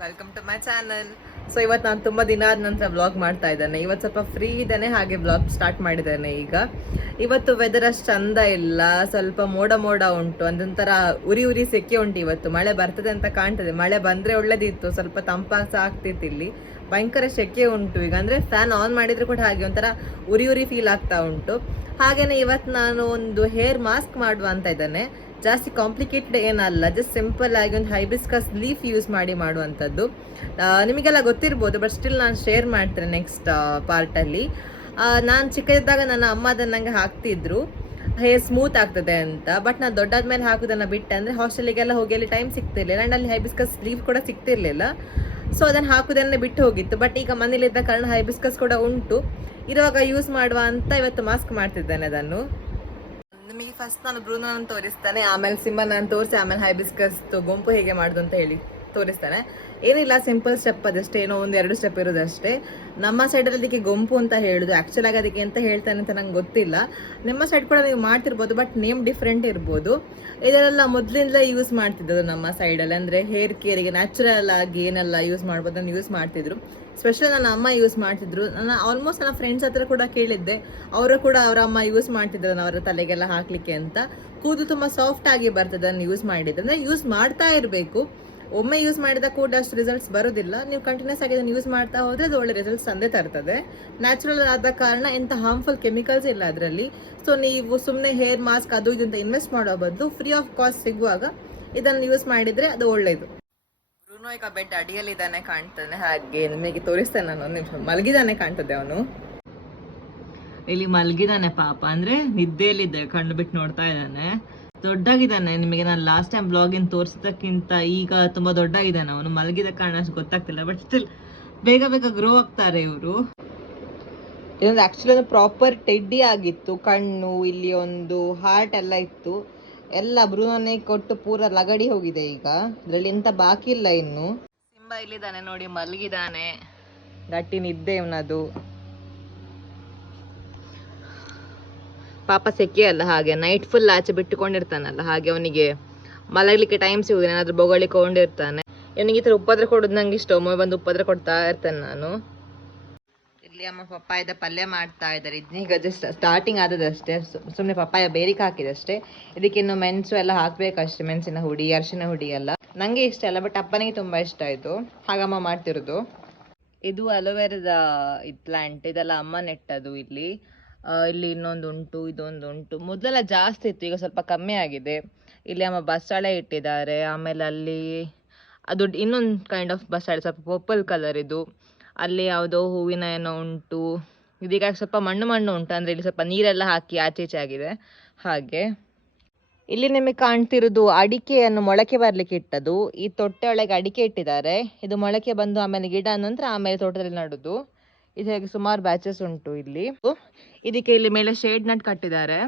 Welcome to my channel. So ಇವತ್ತು ನಾನು ತುಂಬ ದಿನ ಆದ ನಂತರ ವ್ಲಾಗ್ ಮಾಡ್ತಾ ಇದ್ದೇನೆ. ಇವತ್ತು ಸ್ವಲ್ಪ ಫ್ರೀ ಇದ್ದೇನೆ, ಹಾಗೆ ವ್ಲಾಗ್ ಸ್ಟಾರ್ಟ್ ಮಾಡಿದ್ದೇನೆ. ಇವತ್ತು ವೆದರ್ ಅಷ್ಟು ಚಂದ ಇಲ್ಲ, ಸ್ವಲ್ಪ ಮೋಡ ಮೋಡ ಉಂಟು, ಅದೊಂಥರ ಉರಿ ಉರಿ ಸೆಕೆ ಉಂಟು. ಇವತ್ತು ಮಳೆ ಬರ್ತದೆ ಅಂತ ಕಾಣ್ತದೆ. ಮಳೆ ಬಂದರೆ ಒಳ್ಳೇದಿತ್ತು, ಸ್ವಲ್ಪ ತಂಪಾಸ ಆಗ್ತಿತ್ತು. ಇಲ್ಲಿ ಭಯಂಕರ ಸೆಕೆ ಉಂಟು ಈಗ, ಅಂದರೆ ಫ್ಯಾನ್ ಆನ್ ಮಾಡಿದ್ರು ಕೂಡ ಹಾಗೆ ಒಂಥರ ಉರಿ ಉರಿ ಫೀಲ್ ಆಗ್ತಾ ಉಂಟು. ಹಾಗೇನೆ ಇವತ್ತು ನಾನು ಒಂದು ಹೇರ್ ಮಾಸ್ಕ್ ಮಾಡುವ ಅಂತ ಇದ್ದೇನೆ. ಜಾಸ್ತಿ ಕಾಂಪ್ಲಿಕೇಟೆಡ್ ಏನಲ್ಲ, ಜಸ್ಟ್ ಸಿಂಪಲ್ ಆಗಿ ಒಂದು ಹೈಬಿಸ್ಕಸ್ ಲೀಫ್ ಯೂಸ್ ಮಾಡಿ ಮಾಡುವಂಥದ್ದು. ನಿಮಗೆಲ್ಲ ಗೊತ್ತಿರ್ಬೋದು, ಬಟ್ ಸ್ಟಿಲ್ ನಾನು ಶೇರ್ ಮಾಡ್ತೇನೆ ನೆಕ್ಸ್ಟ್ ಪಾರ್ಟಲ್ಲಿ. ನಾನು ಚಿಕ್ಕದಿದ್ದಾಗ ನನ್ನ ಅಮ್ಮ ಅದನ್ನು ನನಗೆ ಹಾಕ್ತಿದ್ರು, ಹೇರ್ ಸ್ಮೂತ್ ಆಗ್ತದೆ ಅಂತ. ಬಟ್ ನಾನು ದೊಡ್ಡಾದ್ಮೇಲೆ ಹಾಕೋದನ್ನು ಬಿಟ್ಟೆ, ಅಂದರೆ ಹಾಸ್ಟೆಲಿಗೆಲ್ಲ ಹೋಗಿ ಅಲ್ಲಿ ಟೈಮ್ ಸಿಗ್ತಿರ್ಲಿಲ್ಲ, ಆ್ಯಂಡ್ ಅಲ್ಲಿ ಹೈಬಿಸ್ಕಸ್ ಲೀಫ್ ಕೂಡ ಸಿಗ್ತಿರ್ಲಿಲ್ಲ. ಸೊ ಅದನ್ನು ಹಾಕೋದನ್ನೇ ಬಿಟ್ಟು ಹೋಗಿತ್ತು. ಬಟ್ ಈಗ ಮನೇಲಿದ್ದ ಕಾರಣ ಹೈಬಿಸ್ಕಸ್ ಕೂಡ ಉಂಟು, ಇರುವಾಗ ಯೂಸ್ ಮಾಡುವ ಅಂತ ಇವತ್ತು ಮಾಸ್ಕ್ ಮಾಡ್ತಿದ್ದೇನೆ ಅದನ್ನು. ನಿಮಗೆ ಫಸ್ಟ್ ನಾನು ಬ್ರೂನೋನ ತೋರಿಸ್ತಾನೆ, ಆಮೇಲೆ ಸಿಂಬಲ್ ತೋರಿಸಿ, ಆಮೇಲೆ ಹೈಬಿಸ್ಕಸ್ ಗೊಂಪು ಹೇಗೆ ಮಾಡುದು ಅಂತ ಹೇಳಿ ತೋರಿಸ್ತಾನೆ. ಏನಿಲ್ಲ, ಸಿಂಪಲ್ ಸ್ಟೆಪ್ ಅದಷ್ಟೇ, ಏನೋ ಒಂದು 2 ಸ್ಟೆಪ್ ಇರೋದಷ್ಟೇ. ನಮ್ಮ ಸೈಡಲ್ಲಿ ಅದಕ್ಕೆ ಗೊಂಪು ಅಂತ ಹೇಳುದು. ಆ್ಯಕ್ಚುಲ್ ಆಗಿ ಅದಕ್ಕೆ ಎಂತ ಹೇಳ್ತಾನೆ ಅಂತ ನಂಗೆ ಗೊತ್ತಿಲ್ಲ. ನಿಮ್ಮ ಸೈಡ್ ಕೂಡ ನೀವು ಮಾಡ್ತಿರ್ಬೋದು, ಬಟ್ ನೇಮ್ ಡಿಫ್ರೆಂಟ್ ಇರ್ಬೋದು. ಇದೆಲ್ಲ ಮೊದಲಿಂದಲೇ ಯೂಸ್ ಮಾಡ್ತಿದ್ದದು ನಮ್ಮ ಸೈಡಲ್ಲಿ, ಅಂದರೆ ಹೇರ್ ಕೇರಿಗೆ ನ್ಯಾಚುರಲ್ ಆಗಿ ಏನೆಲ್ಲ ಯೂಸ್ ಮಾಡ್ಬೋದು ಅದನ್ನು ಯೂಸ್ ಮಾಡ್ತಿದ್ರು. ಸ್ಪೆಷಲ್ ನನ್ನ ಅಮ್ಮ ಯೂಸ್ ಮಾಡ್ತಿದ್ರು. ನಾನು ಆಲ್ಮೋಸ್ಟ್ ನನ್ನ ಫ್ರೆಂಡ್ಸ್ ಹತ್ರ ಕೂಡ ಕೇಳಿದ್ದೆ, ಅವರು ಕೂಡ ಅವರ ಅಮ್ಮ ಯೂಸ್ ಮಾಡ್ತಿದ್ರು ಅವರ ತಲೆಗೆಲ್ಲ ಹಾಕ್ಲಿಕ್ಕೆ ಅಂತ. ಕೂದಲು ತುಂಬ ಸಾಫ್ಟ್ ಆಗಿ ಬರ್ತದೆ ಅದನ್ನು ಯೂಸ್ ಮಾಡಿದ್ರೆ. ಅಂದರೆ ಯೂಸ್ ಮಾಡ್ತಾ ಇರಬೇಕು, ಒಮ್ಮೆ ಯೂಸ್ ಮಾಡಿದ ಕೂಡ ಅಷ್ಟು ರಿಸಲ್ಟ್ಸ್ ಬರೋದಿಲ್ಲ. ನೀವು ಕಂಟಿನ್ಯೂಸ್ ಆಗಿ ಅದನ್ನು ಯೂಸ್ ಮಾಡ್ತಾ ಹೋದರೆ ಅದು ಒಳ್ಳೆ ರಿಸಲ್ಟ್ಸ್ ತಂದೆ ತರ್ತದೆ. ನ್ಯಾಚುರಲ್ ಆದ ಕಾರಣ ಎಂಥ ಹಾರ್ಮ್ಫುಲ್ ಕೆಮಿಕಲ್ಸ್ ಇಲ್ಲ ಅದರಲ್ಲಿ. ಸೊ ನೀವು ಸುಮ್ಮನೆ ಹೇರ್ ಮಾಸ್ಕ್ ಅದು ಇದು ಅಂತ ಇನ್ವೆಸ್ಟ್ ಮಾಡೋ ಬದಲು ಫ್ರೀ ಆಫ್ ಕಾಸ್ಟ್ ಸಿಗುವಾಗ ಇದನ್ನು ಯೂಸ್ ಮಾಡಿದರೆ ಅದು ಒಳ್ಳೆಯದು. ಬ್ರೂನೋ ಈಗ ಬೆಡ್ ಅಡಿಯಲ್ಲಿದ್ದಾನೆ ಕಾಣ್ತಾನೆ, ಹಾಗೆ ನಿಮಗೆ ತೋರಿಸ್ತೇನೆ ನಾನು. ಒಂದು ನಿಮಿಷ, ಮಲಗಿದಾನೆ ಕಾಣ್ತದೆ ಅವನು. ಇಲ್ಲಿ ಮಲಗಿದಾನೆ ಪಾಪ, ಅಂದರೆ ನಿದ್ದೆಯಲ್ಲಿದ್ದೆ, ಕಣ್ಣು ಬಿಟ್ಟು ನೋಡ್ತಾ ಇದ್ದಾನೆ. ದೊಡ್ಡಾಗಿದ್ದಾನೆ. ನಿಮಗೆ ನಾನು ಲಾಸ್ಟ್ ಟೈಮ್ ಬ್ಲಾಗಿನ್ ತೋರಿಸಿದಕ್ಕಿಂತ ಈಗ ತುಂಬ ದೊಡ್ಡಾಗಿದ್ದಾನೆ ಅವನು. ಮಲಗಿದ ಕಾರಣ ಅಷ್ಟು ಗೊತ್ತಾಗ್ತಿಲ್ಲ, ಬಟ್ ಸ್ಟಿಲ್ ಬೇಗ ಬೇಗ ಗ್ರೋ ಆಗ್ತಾರೆ ಇವರು. ಇದೊಂದು ಆ್ಯಕ್ಚುಲಿ ಒಂದು ಪ್ರಾಪರ್ ಟೆಡ್ಡಿ ಆಗಿತ್ತು. ಕಣ್ಣು, ಇಲ್ಲಿ ಒಂದು ಹಾರ್ಟ್ ಎಲ್ಲ ಇತ್ತು. ಎಲ್ಲ ಬ್ರೂನೋನೇ ಕೊಟ್ಟು ಪೂರ ಲಗಡಿ ಹೋಗಿದೆ ಈಗ, ಇದರಲ್ಲಿ ಎಂತ ಬಾಕಿ ಇಲ್ಲ ಇನ್ನು. ಸಿಂಬಾ ಇಲ್ಲಿದ್ದಾನೆ ನೋಡಿ, ಮಲಗಿದ್ದಾನೆ, ಗಟ್ಟಿ ನಿದ್ದೆ ಇವನದು. ಪಾಪ ಸೆಕೆ ಅಲ್ಲ, ಹಾಗೆ ನೈಟ್ ಫುಲ್ ಆಚೆ ಬಿಟ್ಟುಕೊಂಡಿರ್ತಾನಲ್ಲ, ಹಾಗೆ ಅವನಿಗೆ ಮಲಗಲಿಕ್ಕೆ ಟೈಮ್ ಸಿಗುದಿಲ್ಲ, ಏನಾದ್ರೂ ಬೊಗಳಿಕೊಂಡಿರ್ತಾನೆ. ಇವನಿಗೆ ಈ ಥರ ಉಪದ್ರ ಕೊಡೋದು ನಂಗೆ ಇಷ್ಟ. ಒಮ್ಮೆ ಬಂದು ಉಪದ್ರ ಕೊಡ್ತಾ ಇರ್ತೇನೆ ನಾನು. ಇಲ್ಲಿ ಅಮ್ಮ ಪಪ್ಪಾಯದ ಪಲ್ಯ ಮಾಡ್ತಾ ಇದ್ದಾರೆ. ಇದೀಗ ಜಸ್ಟ್ ಸ್ಟಾರ್ಟಿಂಗ್ ಆದದಷ್ಟೇ, ಸುಮ್ಮನೆ ಪಪ್ಪಾಯ ಬೇರಿಕೆ ಹಾಕಿದಷ್ಟೇ. ಇದಕ್ಕೆ ಇನ್ನು ಮೆಣಸು ಎಲ್ಲ ಹಾಕ್ಬೇಕಷ್ಟೇ, ಮೆಣಸಿನ ಹುಡಿ, ಅರಿಶಿನ ಹುಡಿ ಎಲ್ಲ. ನಂಗೆ ಇಷ್ಟ ಅಲ್ಲ, ಬಟ್ ಅಪ್ಪನಿಗೆ ತುಂಬಾ ಇಷ್ಟ ಆಯ್ತು, ಹಾಗಮ್ಮ ಮಾಡ್ತಿರೋದು. ಇದು ಅಲೋವೆರಾದ ಪ್ಲಾಂಟ್, ಇದೆಲ್ಲ ಅಮ್ಮ ನೆಟ್ಟದು. ಇಲ್ಲಿ ಇನ್ನೊಂದು ಉಂಟು, ಇದೊಂದು ಉಂಟು. ಮೊದಲೆಲ್ಲ ಜಾಸ್ತಿ ಇತ್ತು, ಈಗ ಸ್ವಲ್ಪ ಕಮ್ಮಿ ಆಗಿದೆ. ಇಲ್ಲಿ ಅಮ್ಮ ಬಸಳೆ ಇಟ್ಟಿದ್ದಾರೆ. ಆಮೇಲೆ ಅಲ್ಲಿ ಅದು ಇನ್ನೊಂದು ಕೈಂಡ್ ಆಫ್ ಬಸಳೆ, ಸ್ವಲ್ಪ ಪರ್ಪಲ್ ಕಲರ್ ಇದು. ಅಲ್ಲಿ ಯಾವುದೋ ಹೂವಿನ ಏನೋ ಉಂಟು. ಇದೀಗ ಸ್ವಲ್ಪ ಮಣ್ಣು ಮಣ್ಣು ಉಂಟು, ಅಂದರೆ ಇಲ್ಲಿ ಸ್ವಲ್ಪ ನೀರೆಲ್ಲ ಹಾಕಿ ಆಚೆ ಈಚೆ ಆಗಿದೆ ಹಾಗೆ. ಇಲ್ಲಿ ನಿಮಗೆ ಕಾಣ್ತಿರೋದು ಅಡಿಕೆಯನ್ನು ಮೊಳಕೆ ಬರಲಿಕ್ಕೆ ಇಟ್ಟದು. ಈ ತೊಟ್ಟೆ ಒಳಗೆ ಅಡಿಕೆ ಇಟ್ಟಿದ್ದಾರೆ. ಇದು ಮೊಳಕೆ ಬಂದು ಆಮೇಲೆ ಗಿಡ ನಂತರ ಆಮೇಲೆ ತೋಟದಲ್ಲಿ ನಡುದು. ಇದು ಹೇಗೆ ಸುಮಾರು ಬ್ಯಾಚಸ್ ಉಂಟು ಇಲ್ಲಿ. ಇದಕ್ಕೆ ಇಲ್ಲಿ ಮೇಲೆ ಶೇಡ್ ನಟ್ ಕಟ್ಟಿದ್ದಾರೆ,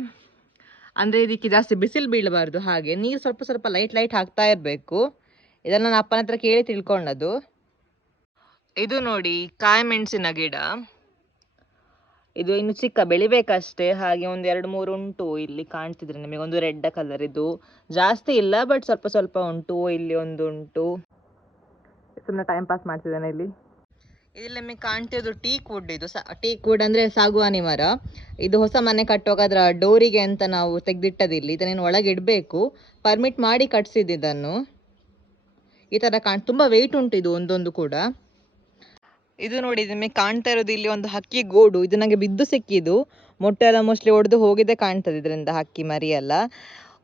ಅಂದರೆ ಇದಕ್ಕೆ ಜಾಸ್ತಿ ಬಿಸಿಲು ಬೀಳಬಾರ್ದು, ಹಾಗೆ ನೀರು ಸ್ವಲ್ಪ ಸ್ವಲ್ಪ ಲೈಟ್ ಲೈಟ್ ಹಾಕ್ತಾ ಇರಬೇಕು. ಇದನ್ನು ನನ್ನ ಅಪ್ಪನ ಹತ್ರ ಕೇಳಿ ತಿಳ್ಕೊಂಡದು. ಇದು ನೋಡಿ ಕಾಯಿ ಮೆಣಸಿನ ಗಿಡ. ಇದು ಇನ್ನು ಚಿಕ್ಕ, ಬೆಳಿಬೇಕಷ್ಟೇ. ಹಾಗೆ ಒಂದು 2-3 ಉಂಟು ಇಲ್ಲಿ ಕಾಣ್ತಿದ್ರೆ ನಿಮಗೆ. ಒಂದು ರೆಡ್ ಕಲರ್, ಇದು ಜಾಸ್ತಿ ಇಲ್ಲ ಬಟ್ ಸ್ವಲ್ಪ ಸ್ವಲ್ಪ ಉಂಟು. ಇಲ್ಲಿ ಒಂದು ಉಂಟು. ಸುಮ್ಮನೆ ಟೈಮ್ ಪಾಸ್ ಮಾಡ್ತಿದ್ದಾನೆ ಇಲ್ಲಿ. ಇಲ್ಲಿ ನಿಮಗೆ ಕಾಣ್ತಿರೋದು ಟೀಕ್ ವುಡ್. ಇದು ಟೀಕ್ ವುಡ್ ಅಂದರೆ ಸಾಗುವಾನಿ ಮರ. ಇದು ಹೊಸ ಮನೆ ಕಟ್ಟುವಾಗ ಅದರ ಡೋರಿಗೆ ಅಂತ ನಾವು ತೆಗೆದಿಟ್ಟದಿಲ್ಲಿ. ಇದನ್ನೇನು ಒಳಗೆ ಇಡಬೇಕು, ಪರ್ಮಿಟ್ ಮಾಡಿ ಕಟ್ಸಿದ್ದು ಇದನ್ನು. ಈ ಥರ ತುಂಬ ವೆಯ್ಟ್ ಉಂಟು ಇದು ಒಂದೊಂದು ಕೂಡ. ಇದು ನೋಡಿ, ನಿಮಗೆ ಕಾಣ್ತಾ ಇರೋದು ಇಲ್ಲಿ ಒಂದು ಹಕ್ಕಿ ಗೂಡು. ಇದು ನನಗೆ ಬಿದ್ದು ಸಿಕ್ಕಿದ್ದು, ಮೊಟ್ಟೆ ಎಲ್ಲ ಮೋಸ್ಟ್ಲಿ ಒಡೆದು ಹೋಗಿದ್ದೆ ಕಾಣ್ತದೆ ಇದರಿಂದ, ಹಕ್ಕಿ ಮರಿ ಎಲ್ಲ.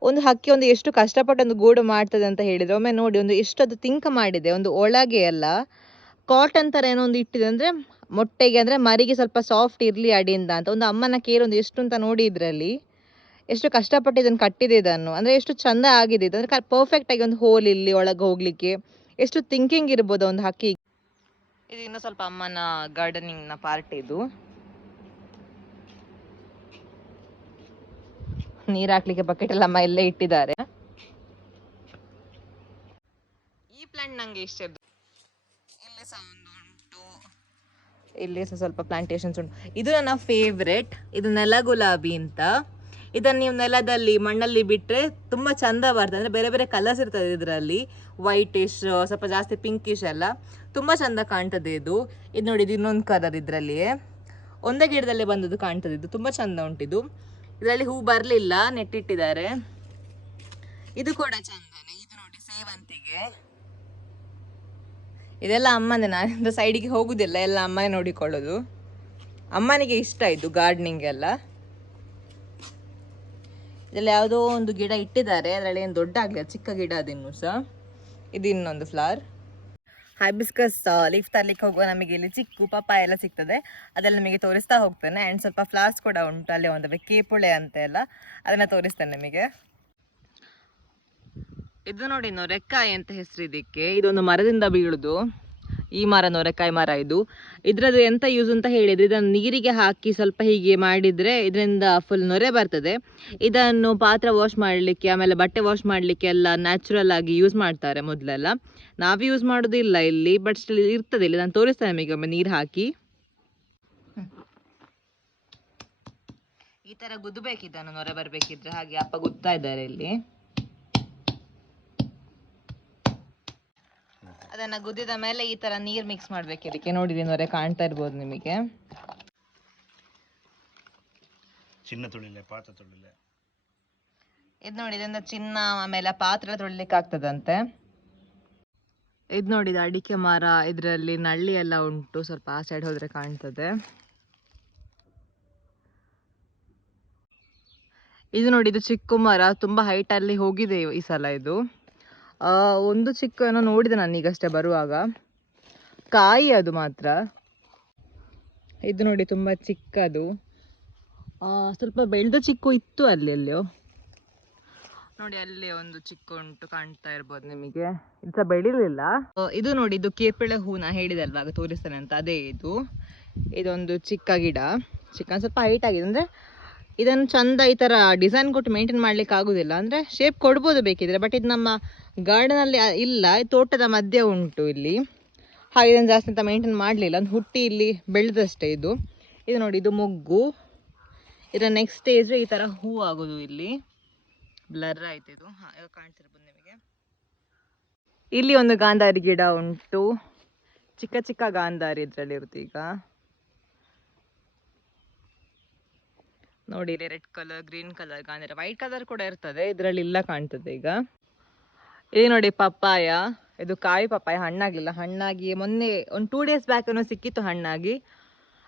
ಒಂದು ಹಕ್ಕಿ ಒಂದು ಎಷ್ಟು ಕಷ್ಟಪಟ್ಟು ಒಂದು ಗೂಡು ಮಾಡ್ತದೆ ಅಂತ ಹೇಳಿದರೆ ಒಮ್ಮೆ ನೋಡಿ, ಒಂದು ಎಷ್ಟು ಅದು ತಿಂಕ ಮಾಡಿದೆ. ಒಂದು ಒಳಗೆ ಎಲ್ಲ ಕಾಟನ್ ಥರ ಏನೋ ಒಂದು ಇಟ್ಟಿದೆ, ಅಂದರೆ ಮೊಟ್ಟೆಗೆ, ಅಂದರೆ ಮರಿಗೆ ಸ್ವಲ್ಪ ಸಾಫ್ಟ್ ಇರಲಿ ಅಡಿಯಿಂದ ಅಂತ. ಒಂದು ಅಮ್ಮನ ಕೇರ್ ಒಂದು ಎಷ್ಟು ಅಂತ ನೋಡಿ, ಇದರಲ್ಲಿ ಎಷ್ಟು ಕಷ್ಟಪಟ್ಟು ಇದನ್ನು ಕಟ್ಟಿದೆ ಇದನ್ನು, ಅಂದರೆ ಎಷ್ಟು ಚಂದ ಆಗಿದೆ ಇದು. ಅಂದರೆ ಪರ್ಫೆಕ್ಟಾಗಿ ಒಂದು ಹೋಲ್ ಇಲ್ಲಿ ಒಳಗೆ ಹೋಗಲಿಕ್ಕೆ ಎಷ್ಟು ಥಿಂಕಿಂಗ್ ಇರ್ಬೋದು ಒಂದು ಹಕ್ಕಿ. ಇದು ಇನ್ನೂ ಸ್ವಲ್ಪ ಅಮ್ಮನ ಗಾರ್ಡನಿಂಗ್ನ ಪಾರ್ಟ್. ಇದು ನೀರು ಹಾಕ್ಲಿಕ್ಕೆ ಬಕೆಟ್ ಎಲ್ಲ ಅಮ್ಮ ಇಲ್ಲೇ ಇಟ್ಟಿದ್ದಾರೆ. ಈ ಪ್ಲಾಂಟ್ ನಂಗೆ ಇಷ್ಟ. ಇಲ್ಲಿ ಸಹ ಒಂದು ಉಂಟು, ಇಲ್ಲಿ ಸಹ ಸ್ವಲ್ಪ ಪ್ಲಾಂಟೇಶನ್ಸ್ ಉಂಟು. ಇದು ನನ್ನ ಫೇವ್ರೆಟ್. ಇದು ನೆಲ ಗುಲಾಬಿ ಅಂತ. ಇದನ್ನು ನೀವು ನೆಲದಲ್ಲಿ ಮಣ್ಣಲ್ಲಿ ಬಿಟ್ಟರೆ ತುಂಬ ಚಂದ ಬರ್ತದೆ. ಅಂದರೆ ಬೇರೆ ಬೇರೆ ಕಲರ್ಸ್ ಇರ್ತದೆ ಇದರಲ್ಲಿ, ವೈಟಿಶ್, ಸ್ವಲ್ಪ ಜಾಸ್ತಿ ಪಿಂಕಿಶ್ ಎಲ್ಲ, ತುಂಬ ಚಂದ ಕಾಣ್ತದೆ ಇದು. ಇದು ನೋಡಿ, ಇದು ಇನ್ನೊಂದು ಕಲರ್ ಇದರಲ್ಲಿಯೇ, ಒಂದೇ ಗಿಡದಲ್ಲೇ ಬಂದದ್ದು ಕಾಣ್ತದೆ. ಇದು ತುಂಬ ಚಂದ ಉಂಟಿದು. ಇದರಲ್ಲಿ ಹೂ ಬರಲಿಲ್ಲ, ನೆಟ್ಟಿಟ್ಟಿದ್ದಾರೆ. ಇದು ಕೂಡ ಚಂದನೆ. ಇದು ನೋಡಿ ಸೇವಂತಿಗೆ. ಇದೆಲ್ಲ ಅಮ್ಮನೇ, ನಾನಿಂದ ಸೈಡಿಗೆ ಹೋಗುದಿಲ್ಲ, ಎಲ್ಲ ಅಮ್ಮನೇ ನೋಡಿಕೊಳ್ಳೋದು. ಅಮ್ಮನಿಗೆ ಇಷ್ಟ ಇದು ಗಾರ್ಡನಿಂಗ್ ಎಲ್ಲ. ಇದರಲ್ಲಿ ಯಾವುದೋ ಒಂದು ಗಿಡ ಇಟ್ಟಿದ್ದಾರೆ, ಅದರಲ್ಲಿ ಏನು ದೊಡ್ಡ ಆಗಲಿಲ್ಲ, ಚಿಕ್ಕ ಗಿಡ ಅದಿನ್ನೂ ಸಹ. ಇದು ಇನ್ನೊಂದು ಫ್ಲವರ್. ಹೈಬಿಸ್ಕಸ್ ಲೀಫ್ ತರ್ಲಿಕ್ಕೆ ಹೋಗುವ ನಮಗೆ ಇಲ್ಲಿ ಚಿಕ್ಕು ಪಪ್ಪಾಯ ಎಲ್ಲ ಸಿಗ್ತದೆ, ಅದೆಲ್ಲ ನಿಮಗೆ ತೋರಿಸ್ತಾ ಹೋಗ್ತೇನೆ. ಆ್ಯಂಡ್ ಸ್ವಲ್ಪ ಫ್ಲವರ್ಸ್ ಕೂಡ ಉಂಟು, ಅಲ್ಲಿ ಒಂದು ಕೇಪುಳೆ ಅಂತ ಎಲ್ಲ, ಅದನ್ನು ತೋರಿಸ್ತೇನೆ ನಿಮಗೆ. ಇದು ನೋಡಿ ನೊರೆಕಾಯಿ ಅಂತ ಹೆಸರು ಇದಕ್ಕೆ. ಇದೊಂದು ಮರದಿಂದ ಬೀಳುದು, ಈ ಮರ ನೊರೆಕಾಯಿ ಮರ ಇದು. ಇದ್ರದ್ದು ಎಂತ ಯೂಸ್ ಅಂತ ಹೇಳಿದ್ರೆ, ಇದನ್ನು ನೀರಿಗೆ ಹಾಕಿ ಸ್ವಲ್ಪ ಹೀಗೆ ಮಾಡಿದರೆ ಇದರಿಂದ ಫುಲ್ ನೊರೆ ಬರ್ತದೆ. ಇದನ್ನು ಪಾತ್ರ ವಾಶ್ ಮಾಡಲಿಕ್ಕೆ, ಆಮೇಲೆ ಬಟ್ಟೆ ವಾಶ್ ಮಾಡಲಿಕ್ಕೆ ಎಲ್ಲ ನ್ಯಾಚುರಲ್ ಆಗಿ ಯೂಸ್ ಮಾಡ್ತಾರೆ ಮೊದಲೆಲ್ಲ. ನಾವು ಯೂಸ್ ಮಾಡೋದಿಲ್ಲ ಇಲ್ಲಿ, ಬಟ್ ಸ್ಟಿಲ್ ಇರ್ತದೆ ಇಲ್ಲಿ. ನಾನು ತೋರಿಸ್ತೇನೆ ನಿಮಗೆ ಒಮ್ಮೆ ನೀರು ಹಾಕಿ. ಈ ಥರ ಗುದ್ದಬೇಕಿದ್ದನ್ನು ನೊರೆ ಬರಬೇಕಿದ್ರೆ, ಹಾಗೆ ಅಪ್ಪ ಗುತ್ತಾ ಇದ್ದಾರೆ ಇಲ್ಲಿ. ಅದನ್ನು ಗುದ್ದಿದ ಮೇಲೆ ಈ ತರ ನೀರು ಮಿಕ್ಸ್ ಮಾಡ್ಬೇಕು ಇದಕ್ಕೆ. ನೋಡಿ ನೊರೆ ಕಾಣ್ತಾ ಇರ್ಬೋದು ನಿಮಗೆ. ಚಿನ್ನ ತೊಳಿಲೆ, ಪಾತ್ರೆ ತೊಳಿಲೆ. ಇದು ನೋಡಿ, ಇದರಿಂದ ಚಿನ್ನ ಆಮೇಲೆ ಪಾತ್ರೆ ತೊಳಿಲಿಕ್ಕೆ ಆಗ್ತದಂತೆ. ಇದು ನೋಡಿ, ಇದು ಅಡಿಕೆ ಮರ, ಇದರಲ್ಲಿ ನಳ್ಳಿ ಎಲ್ಲ ಉಂಟು, ಸ್ವಲ್ಪ ಆ ಸೈಡ್ ಹೋದ್ರೆ ಕಾಣ್ತದೆ. ಇದು ನೋಡಿ, ಇದು ಚಿಕ್ಕ ಮರ, ತುಂಬಾ ಹೈಟ್ ಅಲ್ಲಿ ಹೋಗಿದೆ ಈ ಸಲ. ಇದು ಒಂದು ಚಿಕ್ಕ ಏನೋ ನೋಡಿದೆ ನಾನು ಈಗಷ್ಟೇ ಬರುವಾಗ, ಕಾಯಿ ಅದು ಮಾತ್ರ. ಇದು ನೋಡಿ, ತುಂಬ ಚಿಕ್ಕದು, ಸ್ವಲ್ಪ ಬೆಳೆದ ಚಿಕ್ಕು ಇತ್ತು ಅಲ್ಲಿ ಎಲ್ಲೋ ನೋಡಿ. ಅಲ್ಲಿ ಒಂದು ಚಿಕ್ಕ ಉಂಟು, ಕಾಣ್ತಾ ಇರ್ಬೋದು ನಿಮಗೆ. ಇದು ಸಹ ಬೆಳಿಲಿಲ್ಲ. ಇದು ನೋಡಿ, ಇದು ಕೇಪಳೆ ಹೂ, ನಾ ಹೇಳಿದಲ್ವ ಆಗ ತೋರಿಸ್ತೇನೆ ಅಂತ, ಅದೇ ಇದು. ಇದೊಂದು ಚಿಕ್ಕ ಗಿಡ, ಚಿಕ್ಕ ಸ್ವಲ್ಪ ಹೈಟ್ ಆಗಿದೆ. ಅಂದರೆ ಇದನ್ನು ಚಂದ ಈ ಥರ ಡಿಸೈನ್ ಕೊಟ್ಟು ಮೇಂಟೈನ್ ಮಾಡ್ಲಿಕ್ಕೆ ಆಗೋದಿಲ್ಲ, ಅಂದರೆ ಶೇಪ್ ಕೊಡ್ಬೋದು ಬೇಕಿದ್ರೆ. ಬಟ್ ಇದು ನಮ್ಮ ಗಾರ್ಡನಲ್ಲಿ ಇಲ್ಲ, ತೋಟದ ಮಧ್ಯೆ ಉಂಟು ಇಲ್ಲಿ. ಹಾಗೆ ಇದನ್ನು ಜಾಸ್ತಿ ಅಂತ ಮೇಂಟೈನ್ ಮಾಡಲಿಲ್ಲ, ಒಂದು ಹುಟ್ಟಿ ಇಲ್ಲಿ ಬೆಳೆದಷ್ಟೇ ಇದು. ಇದು ನೋಡಿ, ಇದು ಮೊಗ್ಗು. ಇದರ ನೆಕ್ಸ್ಟ್ ಸ್ಟೇಜ್ ಈ ಥರ ಹೂ ಆಗೋದು. ಇಲ್ಲಿ ಬ್ಲರ್ ಆಯ್ತು ಇದು, ಇವಾಗ ಕಾಣ್ತಿರ್ಬೋದು ನಿಮಗೆ. ಇಲ್ಲಿ ಒಂದು ಗಾಂಧಾರಿ ಗಿಡ ಉಂಟು, ಚಿಕ್ಕ ಚಿಕ್ಕ ಗಾಂಧಾರಿ ಇದರಲ್ಲಿ ಇರುತ್ತೆ ಈಗ ನೋಡಿ. ಇಲ್ಲಿ red colour, green colour Gandhari, white colour ಕೂಡ ಇರ್ತದೆ, ಇದರಲ್ಲಿ ಇಲ್ಲ ಕಾಣ್ತದೆ ಈಗ. ಇಲ್ಲಿ ನೋಡಿ ಪಪ್ಪಾಯ, ಇದು ಕಾಯಿ ಪಪ್ಪಾಯ, ಹಣ್ಣಾಗಲಿಲ್ಲ. ಹಣ್ಣಾಗಿ ಮೊನ್ನೆ ಒಂದು 2 days ಬ್ಯಾಕ್ ಏನೋ ಸಿಕ್ಕಿತ್ತು ಹಣ್ಣಾಗಿ.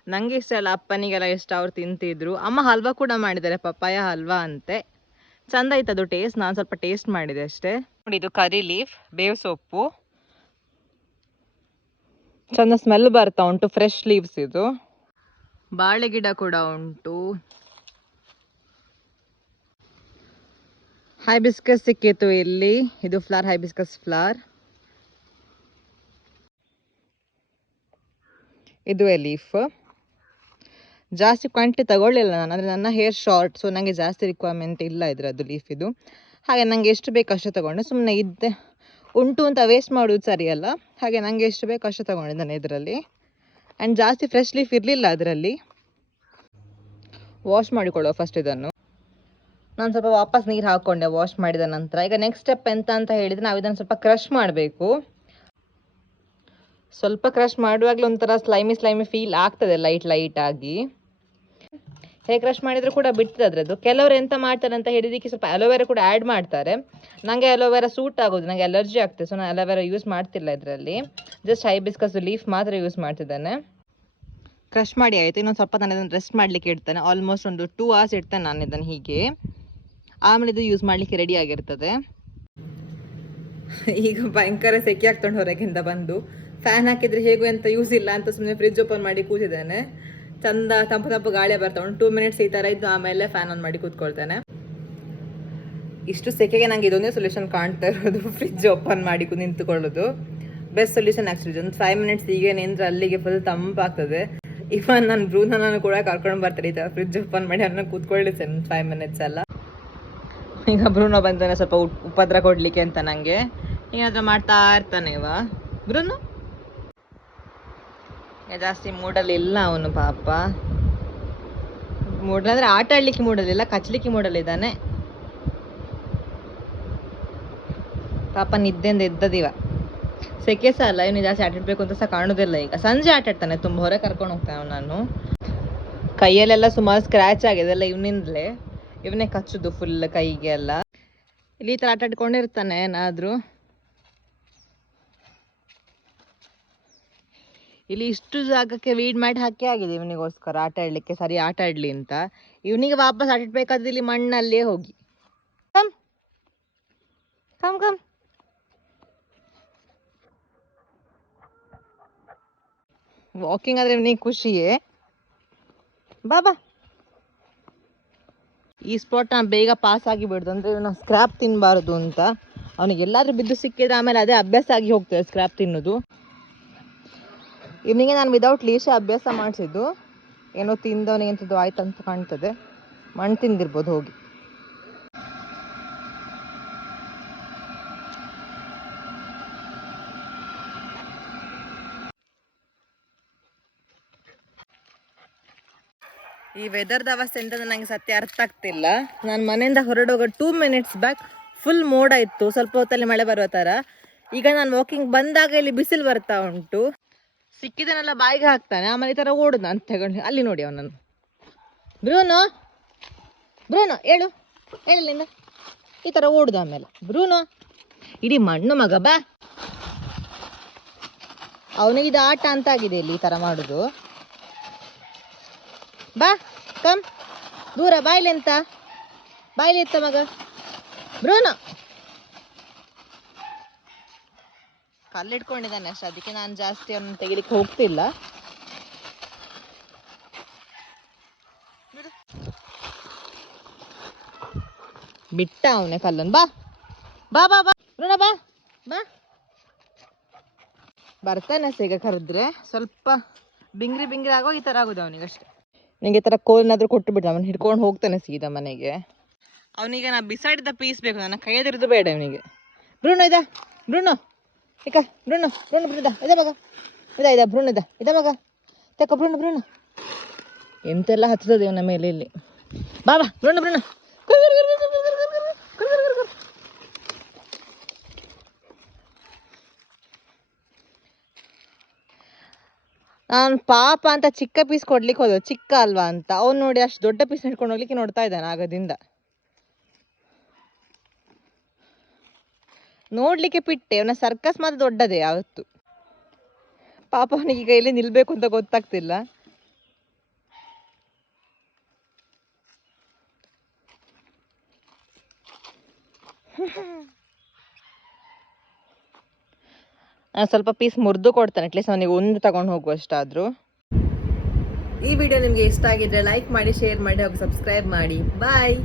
ನನಗೆ ಇಷ್ಟ ಅಲ್ಲ, ಅಪ್ಪನಿಗೆಲ್ಲ ಎಷ್ಟು ಅವ್ರು ತಿಂತಿದ್ರು. ಅಮ್ಮ ಹಲ್ವಾ ಕೂಡ ಮಾಡಿದ್ದಾರೆ, ಪಪ್ಪಾಯ ಹಲ್ವಾ ಅಂತೆ. ಚಂದ ಇತ್ತು ಅದು ಟೇಸ್ಟ್, ನಾನು ಸ್ವಲ್ಪ ಟೇಸ್ಟ್ ಮಾಡಿದೆ ಅಷ್ಟೇ. ನೋಡಿ, ಇದು ಕರಿ ಲೀಫ್, ಬೇವು ಸೊಪ್ಪು, ಚಂದ ಸ್ಮೆಲ್ ಬರ್ತಾ ಉಂಟು, ಫ್ರೆಶ್ ಲೀವ್ಸ್ ಇದು. ಬಾಳೆ ಗಿಡ ಕೂಡ ಉಂಟು. ಹೈಬಿಸ್ಕಸ್ ಸಿಕ್ಕಿತ್ತು ಇಲ್ಲಿ, ಇದು ಫ್ಲವರ್, ಹೈಬಿಸ್ಕಸ್ ಫ್ಲವರ್. ಇದು ಲೀಫ್. ಜಾಸ್ತಿ ಕ್ವಾಂಟಿಟಿ ತಗೊಳ್ಳಿಲ್ಲ ನಾನು, ಅಂದರೆ ನನ್ನ ಹೇರ್ ಶಾರ್ಟ್, ಸೊ ನನಗೆ ಜಾಸ್ತಿ ರಿಕ್ವೈರ್ಮೆಂಟ್ ಇಲ್ಲ ಇದರದ್ದು ಲೀಫ್ ಇದು. ಹಾಗೆ ನನಗೆ ಎಷ್ಟು ಬೇಕು ಅಷ್ಟು ತಗೊಂಡೆ, ಸುಮ್ಮನೆ ಇದ್ದೆ ಉಂಟು ಅಂತ ವೇಸ್ಟ್ ಮಾಡೋದು ಸರಿಯಲ್ಲ. ಹಾಗೆ ನನಗೆ ಎಷ್ಟು ಬೇಕು ಅಷ್ಟು ತಗೊಂಡಿದ್ದಾನೆ ಇದರಲ್ಲಿ. ಆ್ಯಂಡ್ ಜಾಸ್ತಿ ಫ್ರೆಶ್ ಲೀಫ್ ಇರಲಿಲ್ಲ ಅದರಲ್ಲಿ. ವಾಶ್ ಮಾಡಿಕೊಳ್ಳುವ ಫಸ್ಟ್ ಇದನ್ನು. ನಾನು ಸ್ವಲ್ಪ ವಾಪಸ್ ನೀರು ಹಾಕ್ಕೊಂಡೆ ವಾಶ್ ಮಾಡಿದ ನಂತರ. ಈಗ ನೆಕ್ಸ್ಟ್ ಸ್ಟೆಪ್ ಎಂತ ಅಂತ ಹೇಳಿದರೆ, ನಾವು ಇದನ್ನು ಸ್ವಲ್ಪ ಕ್ರಷ್ ಮಾಡಬೇಕು. ಸ್ವಲ್ಪ ಕ್ರಷ್ ಮಾಡುವಾಗಲೂ ಒಂಥರ ಸ್ಲೈಮಿ ಫೀಲ್ ಆಗ್ತದೆ, ಲೈಟ್ ಆಗಿ. ಹೇಗೆ ಕ್ರಷ್ ಮಾಡಿದರೂ ಕೂಡ ಬಿಡ್ತದೆ ಅದರದ್ದು. ಕೆಲವರು ಎಂತ ಮಾಡ್ತಾರೆ ಅಂತ ಹೇಳಿದಕ್ಕೆ ಸ್ವಲ್ಪ ಅಲೋವೆರಾ ಕೂಡ ಆ್ಯಡ್ ಮಾಡ್ತಾರೆ. ನನಗೆ ಅಲೋವೆರಾ ಸೂಟ್ ಆಗೋದು, ನನಗೆ ಅಲರ್ಜಿ ಆಗ್ತದೆ, ಸೊ ನಾನು ಅಲೋವೆರಾ ಯೂಸ್ ಮಾಡ್ತಿಲ್ಲ ಇದರಲ್ಲಿ. ಜಸ್ಟ್ ಹೈಬಿಸ್ಕಸ್ ಲೀಫ್ ಮಾತ್ರ ಯೂಸ್ ಮಾಡ್ತಿದ್ದಾನೆ. ಕ್ರಷ್ ಮಾಡಿ ಆಯಿತು. ಇನ್ನೊಂದು ಸ್ವಲ್ಪ ನಾನು ಇದನ್ನು ರೆಸ್ಟ್ ಮಾಡಲಿಕ್ಕೆ ಇಡ್ತಾನೆ, ಆಲ್ಮೋಸ್ಟ್ ಒಂದು 2 hours ಇಡ್ತಾನೆ ನಾನು ಇದನ್ನು ಹೀಗೆ. ಆಮೇಲೆ ಇದು ಯೂಸ್ ಮಾಡಲಿಕ್ಕೆ ರೆಡಿ ಆಗಿರ್ತದೆ. ಈಗ ಭಯಂಕರ ಸೆಕೆ ಆಗ್ತೊಂಡು ಹೊರಗಿಂದ ಬಂದು, ಫ್ಯಾನ್ ಹಾಕಿದರೆ ಹೇಗೂ ಎಂತ ಯೂಸ್ ಇಲ್ಲ ಅಂತ ಸುಮ್ಮನೆ ಫ್ರಿಜ್ ಓಪನ್ ಮಾಡಿ ಕೂತಿದ್ದಾನೆ. ಚಂದ ತಂಪು ಗಾಳಿ ಬರ್ತಾ ಒಂದು 2 minutes ಈ ಥರ ಇದ್ದು, ಆಮೇಲೆ ಫ್ಯಾನ್ ಆನ್ ಮಾಡಿ ಕೂತ್ಕೊಳ್ತಾನೆ. ಇಷ್ಟು ಸೆಕೆಗೆ ನಂಗೆ ಇದೊಂದೇ ಸೊಲ್ಯೂಷನ್ ಕಾಣ್ತಾ ಇರೋದು, ಫ್ರಿಜ್ ಓಪನ್ ಮಾಡಿ ನಿಂತುಕೊಳ್ಳೋದು ಬೆಸ್ಟ್ ಸೊಲ್ಯೂಷನ್ ಆ್ಯಕ್ಚುಲಿ. ಒಂದು 5 minutes ಹೀಗೆ ನಿಂದ್ರೆ ಅಲ್ಲಿಗೆ ಫುಲ್ ತಂಪಾಗ್ತದೆ. ಇವನ್ ನಾನು ಬ್ರೂನನ್ನು ಕೂಡ ಕರ್ಕೊಂಡು ಬರ್ತಾರೆ, ಈ ಥರ ಫ್ರಿಜ್ ಓಪನ್ ಮಾಡಿ ಅವನ್ನ ಕೂತ್ಕೊಳ್ಳಿಸ್ತೇನೆ 5 minutes ಎಲ್ಲ. ಈಗ ಬ್ರೂನೋ ಬಂತಾನೆ ಸ್ವಲ್ಪ ಉಪದ್ರ ಕೊಡ್ಲಿಕ್ಕೆ ಅಂತ ನಂಗೆ ಏನಾದ್ರೂ ಮಾಡ್ತಾ ಇರ್ತಾನೆ ಇವ ಬ್ರೂನೋ. ಜಾಸ್ತಿ ಮೂಡಲ್ಲಿ ಇಲ್ಲ ಅವನು ಪಾಪ, ಮೂಡಲ್ ಅಂದ್ರೆ ಆಟ ಆಡ್ಲಿಕ್ಕೆ ಮೂಡಲಿಲ್ಲ, ಕಚ್ಲಿಕ್ಕೆ ಮೂಡಲಿದ್ದಾನೆ. ಪಾಪ ನಿದ್ದೆಂದ ಎದ್ದದಿವ. ಸೆಕೆ ಸಹ ಅಲ್ಲ, ಇವನು ಜಾಸ್ತಿ ಆಟ ಆಡ್ಬೇಕು ಅಂತ ಸಹ ಕಾಣುದಿಲ್ಲ. ಈಗ ಸಂಜೆ ಆಟ ಆಡ್ತಾನೆ, ತುಂಬ ಹೊರ ಕರ್ಕೊಂಡು ಹೋಗ್ತಾನೆ ನಾನು. ಕೈಯಲ್ಲೆಲ್ಲ ಸುಮಾರು ಸ್ಕ್ರ್ಯಾಚ್ ಆಗಿದೆ ಎಲ್ಲ ಇವನಿಂದಲೇ. ಇವನೇ ಕಚ್ಚುದು ಫುಲ್ ಕೈಗೆ ಎಲ್ಲ. ಇಲ್ಲಿ ಈ ಥರ ಆಟ ಆಡ್ಕೊಂಡಿರ್ತಾನೆ ಏನಾದರೂ. ಇಲ್ಲಿ ಇಷ್ಟು ಜಾಗಕ್ಕೆ ವೀಡ್ ಮಾಡಿ ಹಾಕಿ ಆಗಿದೆ ಇವನಿಗೋಸ್ಕರ ಆಟ ಆಡ್ಲಿಕ್ಕೆ, ಸರಿ ಆಟ ಆಡ್ಲಿ ಅಂತ. ಇವನಿಗೆ ವಾಪಸ್ ಆಟ ಆಡ್ಬೇಕಾದ್ರೆ ಇಲ್ಲಿ ಮಣ್ಣಲ್ಲೇ ಹೋಗಿ. Come come come. ವಾಕಿಂಗ್ ಆದ್ರೆ ಇವನಿಗೆ ಖುಷಿಯೇ. ಬಾಬಾ ಈ ಸ್ಪಾಟ್ ನಾನು ಬೇಗ ಪಾಸ್ ಆಗಿ ಬಿಡ್ದು, ಅಂದರೆ ಇವನು ಸ್ಕ್ರ್ಯಾಪ್ ತಿನ್ನಬಾರ್ದು ಅಂತ. ಅವನಿಗೆ ಎಲ್ಲಾದ್ರೂ ಬಿದ್ದು ಸಿಕ್ಕಿದ್ರೆ ಆಮೇಲೆ ಅದೇ ಅಭ್ಯಾಸ ಆಗಿ ಹೋಗ್ತದೆ ಸ್ಕ್ರ್ಯಾಪ್ ತಿನ್ನೋದು. ಇವನಿಗೆ ನಾನು ವಿದೌಟ್ ಲೀಶೆ ಅಭ್ಯಾಸ ಮಾಡಿಸಿದ್ದು. ಏನೋ ತಿಂದವನಿಗೆ ಎಂಥದ್ದು ಆಯ್ತು ಅಂತ ಕಾಣ್ತದೆ. ಮಣ್ಣು ತಿಂದಿರ್ಬೋದು ಹೋಗಿ. ಈ ವೆದರ್ದ ಅವಸ್ಥೆ ಎಂತ ನನಗೆ ಸತ್ಯ ಅರ್ಥ ಆಗ್ತಿಲ್ಲ. ನಾನು ಮನೆಯಿಂದ ಹೊರಡೋಗ 2 minutes ಬ್ಯಾಕ್ ಫುಲ್ ಮೋಡ ಇತ್ತು, ಸ್ವಲ್ಪ ಹೊತ್ತಲ್ಲಿ ಮಳೆ ಬರುವ ಥರ. ಈಗ ನಾನು ವಾಕಿಂಗ್ ಬಂದಾಗ ಇಲ್ಲಿ ಬಿಸಿಲು ಬರ್ತಾ ಉಂಟು. ಸಿಕ್ಕಿದನೆಲ್ಲ ಬಾಯಿಗೆ ಹಾಕ್ತಾನೆ, ಆಮೇಲೆ ಈ ಥರ ಓಡುದ ಅಂತ ತಗೊಂಡು. ಅಲ್ಲಿ ನೋಡಿ ಅವನನ್ನು. ಬ್ರೂನೋ ಬ್ರೂನೋ ಹೇಳು ಹೇಳಿಲ್ಲ, ಈ ಥರ ಓಡುದ. ಆಮೇಲೆ ಬ್ರೂನೋ ಇಡೀ ಮಣ್ಣು ಮಗ ಬಾ. ಅವನಿಗೆ ಇದು ಆಟ ಅಂತ ಆಗಿದೆ ಇಲ್ಲಿ ಈ ಥರ ಮಾಡೋದು. ಬಾ ಕಮ್ ದೂರ ಬಾಯ್ಲಿ ಎಂತ ಬಾಯ್ಲಿ ಎತ್ತ ಮಗ ಬ್ರೂನೋ. ಕಲ್ಲಿಟ್ಕೊಂಡಿದ್ದಾನೆ ಅಷ್ಟೇ, ಅದಕ್ಕೆ ನಾನು ಜಾಸ್ತಿ ಅವನು ತೆಗಿಲಿಕ್ಕೆ ಹೋಗ್ತಿಲ್ಲ. ಬಿಟ್ಟ ಅವನೇ ಕಲ್ಲನ್ನು. ಬಾ ಬಾ ಬಾ ಬಾ ಬ್ರೂನೋ ಬಾ ಬಾ. ಬರ್ತಾನೆ ಈಗ ಕರೆದ್ರೆ. ಸ್ವಲ್ಪ ಬಿಂಗ್ರಿ ಬಿಂಗ್ರಿ ಆಗೋ ಈ ಥರ ಆಗೋದು ಅವನಿಗಷ್ಟೇ. ನಿಂಗೆ ಈ ಥರ ಕೋಲ್ನಾದ್ರೂ ಕೊಟ್ಟು ಬಿಟ್ಟು ಅವನು ಹಿಡ್ಕೊಂಡು ಹೋಗ್ತಾನೆ ಸೀದಾ ಮನೆಗೆ. ಅವನಿಗೆ ನಾ ಬಿಸಾಡಿದ ಪೀಸ್ ಬೇಕು, ನನ್ನ ಕೈಯದಿರೋದು ಬೇಡ ಇವನಿಗೆ. ಬ್ರೂನೋ ಇದ ಬ್ರೂನೋ ಈಗ ಬ್ರೂನೋ ಬ್ರೂನೋ ಬ್ರೂನೋ ಇದ ಮಗ ಇದ ಬ್ರೂನೋ ಇದ ಮಗ ತಕ್ಕ ಬ್ರೂನೋ ಬ್ರೂನೋ. ಎಂತೆಲ್ಲ ಹತ್ತದ ಇವನ ಮೇಲೆ ಇಲ್ಲಿ. ಬಾಬಾ ಬ್ರೂನೋ ಬ್ರೂನೋ. ನಾನು ಪಾಪ ಅಂತ ಚಿಕ್ಕ ಪೀಸ್ ಕೊಡ್ಲಿಕ್ಕೆ ಹೋದ, ಚಿಕ್ಕ ಅಲ್ವಾ ಅಂತ. ಅವ್ನು ನೋಡಿ ಅಷ್ಟು ದೊಡ್ಡ ಪೀಸ್ ಹಿಡ್ಕೊಂಡು ಹೋಗ್ಲಿಕ್ಕೆ ನೋಡ್ತಾ ಇದ್ದಾನೆ ಆಗದಿಂದ. ನೋಡ್ಲಿಕ್ಕೆ ಪಿಟ್ಟೆ, ಅವನ ಸರ್ಕಸ್ ಮಾತ್ರ ದೊಡ್ಡದೇ ಯಾವತ್ತು. ಪಾಪ ಅವನಿಗೆ ಈಗ ಎಲ್ಲಿ ನಿಲ್ಬೇಕು ಅಂತ ಗೊತ್ತಾಗ್ತಿಲ್ಲ. ಸ್ವಲ್ಪ ಪೀಸ್ ಮುರಿದು ಕೊಡ್ತಾನೆ, ಅಟ್ಲೀಸ್ಟ್ ಅವನಿಗೆ ಒಂದು ತಗೊಂಡು ಹೋಗುವಷ್ಟಾದ್ರು. ಈ ವಿಡಿಯೋ ನಿಮಗೆ ಇಷ್ಟ ಆಗಿದ್ರೆ ಲೈಕ್ ಮಾಡಿ, ಶೇರ್ ಮಾಡಿ ಹಾಗೂ ಸಬ್ಸ್ಕ್ರೈಬ್ ಮಾಡಿ. ಬಾಯ್.